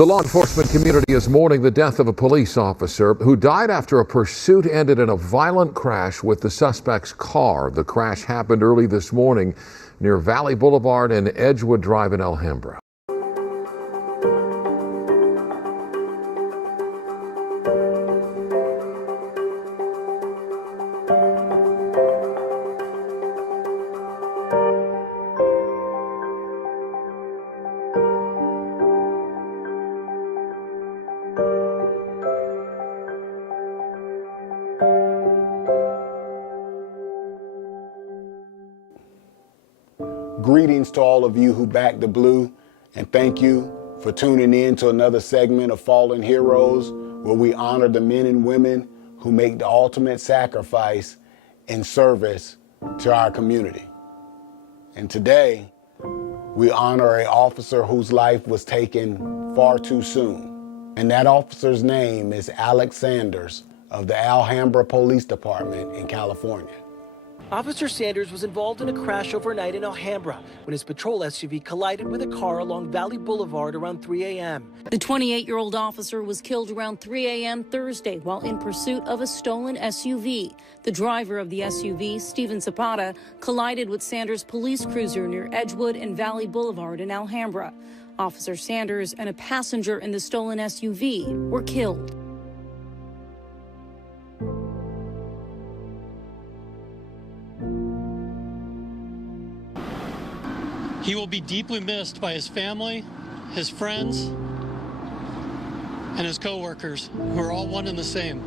The law enforcement community is mourning the death of a police officer who died after a pursuit ended in a violent crash with the suspect's car. The crash happened early this morning near Valley Boulevard and Edgewood Drive in Alhambra. Greetings to all of you who back the blue, and thank you for tuning in to another segment of Fallen Heroes, where we honor the men and women who make the ultimate sacrifice in service to our community. And today, we honor an officer whose life was taken far too soon. And that officer's name is Alex Sanders of the Alhambra Police Department in California. Officer Sanders was involved in a crash overnight in Alhambra when his patrol SUV collided with a car along Valley Boulevard around 3 a.m. The 28-year-old officer was killed around 3 a.m. Thursday while in pursuit of a stolen SUV. The driver of the SUV, Steven Zapata, collided with Sanders' police cruiser near Edgewood and Valley Boulevard in Alhambra. Officer Sanders and a passenger in the stolen SUV were killed. He will be deeply missed by his family, his friends, and his co-workers, who are all one and the same.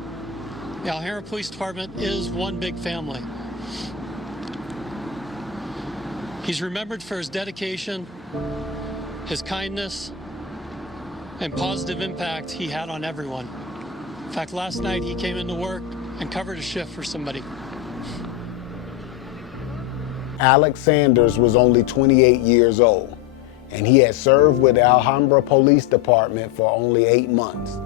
The Alhambra Police Department is one big family. He's remembered for his dedication, his kindness, and positive impact he had on everyone. In fact, last night he came into work and covered a shift for somebody. Alex Sanders was only 28 years old, and he had served with the Alhambra Police Department for only 8 months.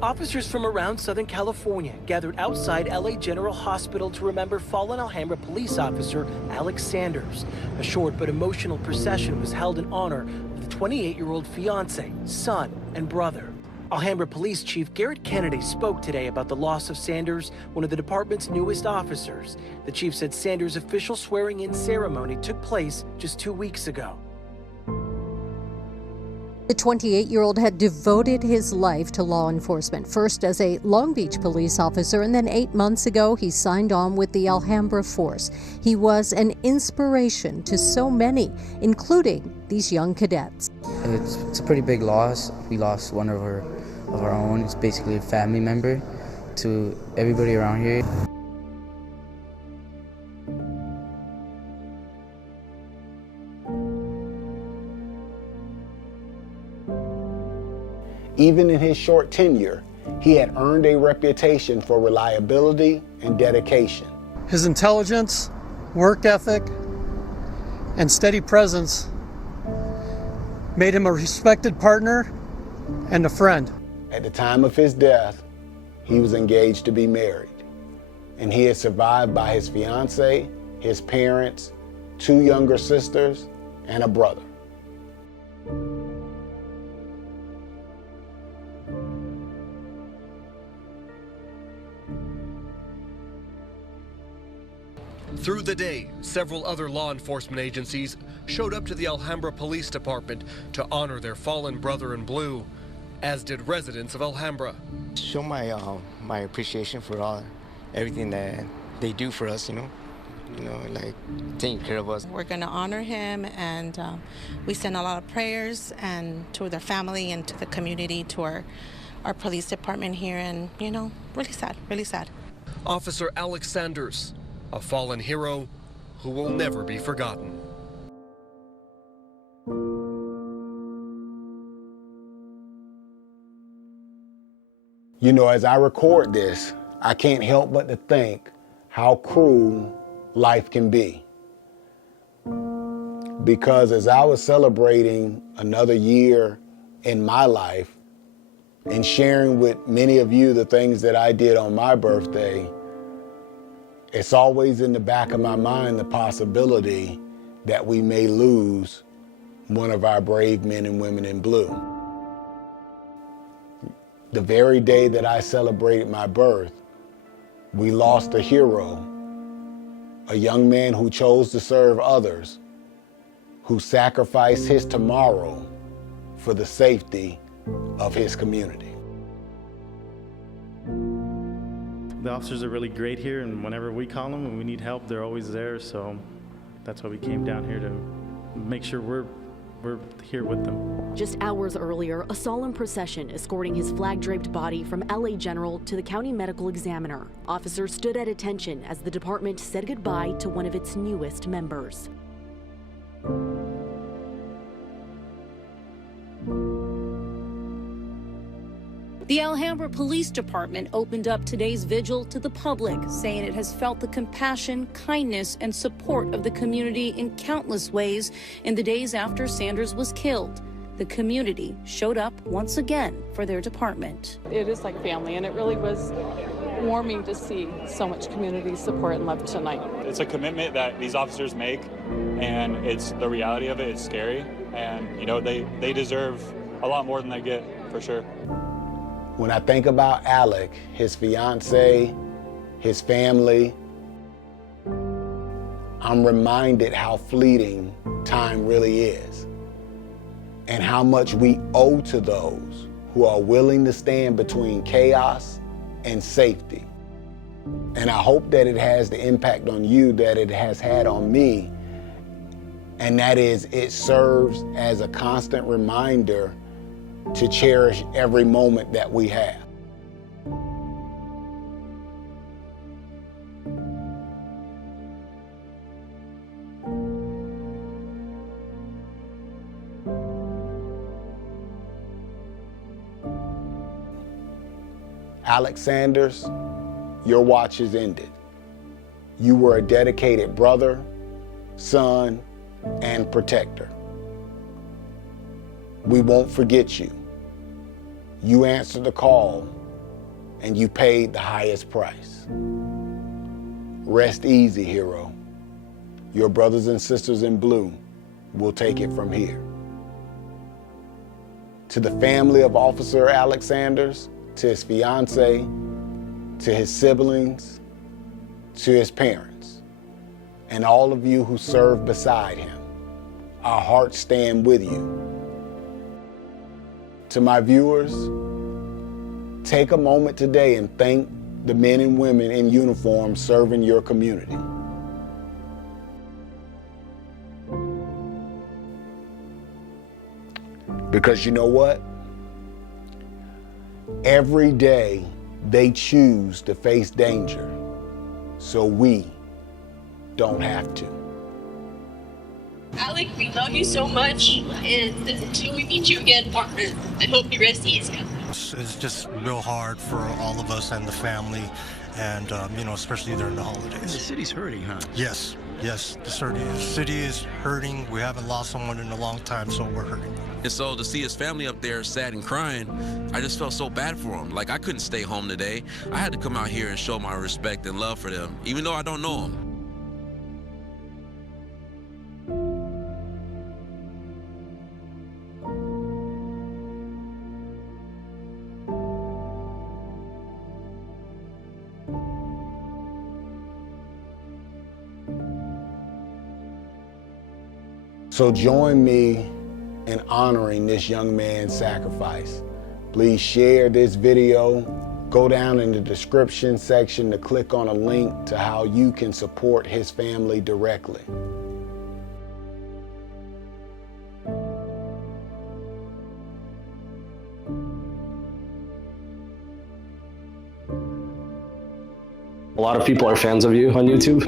Officers from around Southern California gathered outside LA General Hospital to remember fallen Alhambra police officer Alex Sanders. A short but emotional procession was held in honor of the 28-year-old fiancé, son, and brother. Alhambra Police Chief Garrett Kennedy spoke today about the loss of Sanders, one of the department's newest officers. The chief said Sanders' official swearing-in ceremony took place just 2 weeks ago. The 28-year-old had devoted his life to law enforcement, first as a Long Beach police officer, and then 8 months ago he signed on with the Alhambra force. He was an inspiration to so many, including these young cadets. It's a pretty big loss. We lost one of our own. It's basically a family member to everybody around here. Even in his short tenure, he had earned a reputation for reliability and dedication. His intelligence, work ethic, and steady presence made him a respected partner and a friend. At the time of his death, he was engaged to be married, and he is survived by his fiancée, his parents, 2 younger sisters, and a brother. Through the day, several other law enforcement agencies showed up to the Alhambra Police Department to honor their fallen brother in blue, as did residents of Alhambra. Show my appreciation for everything that they do for us, like taking care of us. We're going to honor him, and we send a lot of prayers and to their family and to the community, to our police department here, and really sad, really sad. Officer Alex Sanders, a fallen hero who will never be forgotten. As I record this, I can't help but to think how cruel life can be. Because as I was celebrating another year in my life and sharing with many of you the things that I did on my birthday, it's always in the back of my mind the possibility that we may lose one of our brave men and women in blue. The very day that I celebrated my birth, we lost a hero, a young man who chose to serve others, who sacrificed his tomorrow for the safety of his community. The officers are really great here, and whenever we call them and we need help, they're always there. So that's why we came down here, to make sure we're here with them. Just hours earlier, a solemn procession escorting his flag-draped body from LA General to the county medical examiner. Officers stood at attention as the department said goodbye to one of its newest members. The Alhambra Police Department opened up today's vigil to the public, saying it has felt the compassion, kindness, and support of the community in countless ways in the days after Sanders was killed. The community showed up once again for their department. It is like family, and it really was warming to see so much community support and love tonight. It's a commitment that these officers make, and it's the reality of it. It's scary, and you know, they deserve a lot more than they get, for sure. When I think about Alec, his fiancée, his family, I'm reminded how fleeting time really is, and how much we owe to those who are willing to stand between chaos and safety. And I hope that it has the impact on you that it has had on me, and that is, it serves as a constant reminder to cherish every moment that we have. Alex Sanders, your watch is ended. You were a dedicated brother, son, and protector. We won't forget you. You answered the call, and you paid the highest price. Rest easy, hero. Your brothers and sisters in blue will take it from here. To the family of Officer Alex Sanders, to his fiancée, to his siblings, to his parents, and all of you who served beside him, our hearts stand with you. To my viewers, take a moment today and thank the men and women in uniform serving your community. Because you know what? Every day they choose to face danger, so we don't have to. Alec, we love you so much, and until we meet you again, partner, I hope you rest easy. It's just real hard for all of us and the family, and you know, especially during the holidays. The city's hurting, huh? Yes, the city is hurting. We haven't lost someone in a long time, so we're hurting. And so to see his family up there sad and crying, I just felt so bad for him. Like, I couldn't stay home today. I had to come out here and show my respect and love for them, even though I don't know them. So join me in honoring this young man's sacrifice. Please share this video. Go down in the description section to click on a link to how you can support his family directly. A lot of people are fans of you on YouTube.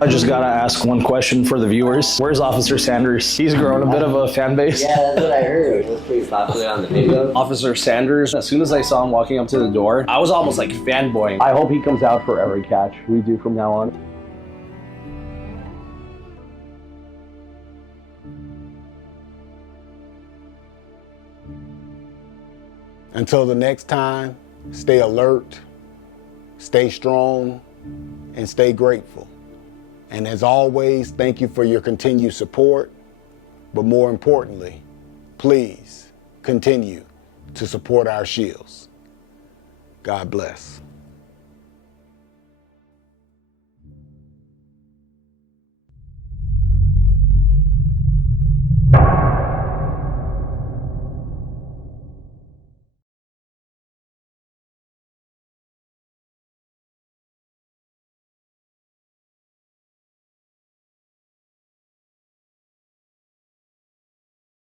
I just gotta ask one question for the viewers. Where's Officer Sanders? He's grown a bit of a fan base. Yeah, that's what I heard. It was pretty popular on the video. Officer Sanders, as soon as I saw him walking up to the door, I was almost like fanboying. I hope he comes out for every catch we do from now on. Until the next time, stay alert, stay strong, and stay grateful. And as always, thank you for your continued support. But more importantly, please continue to support our shields. God bless.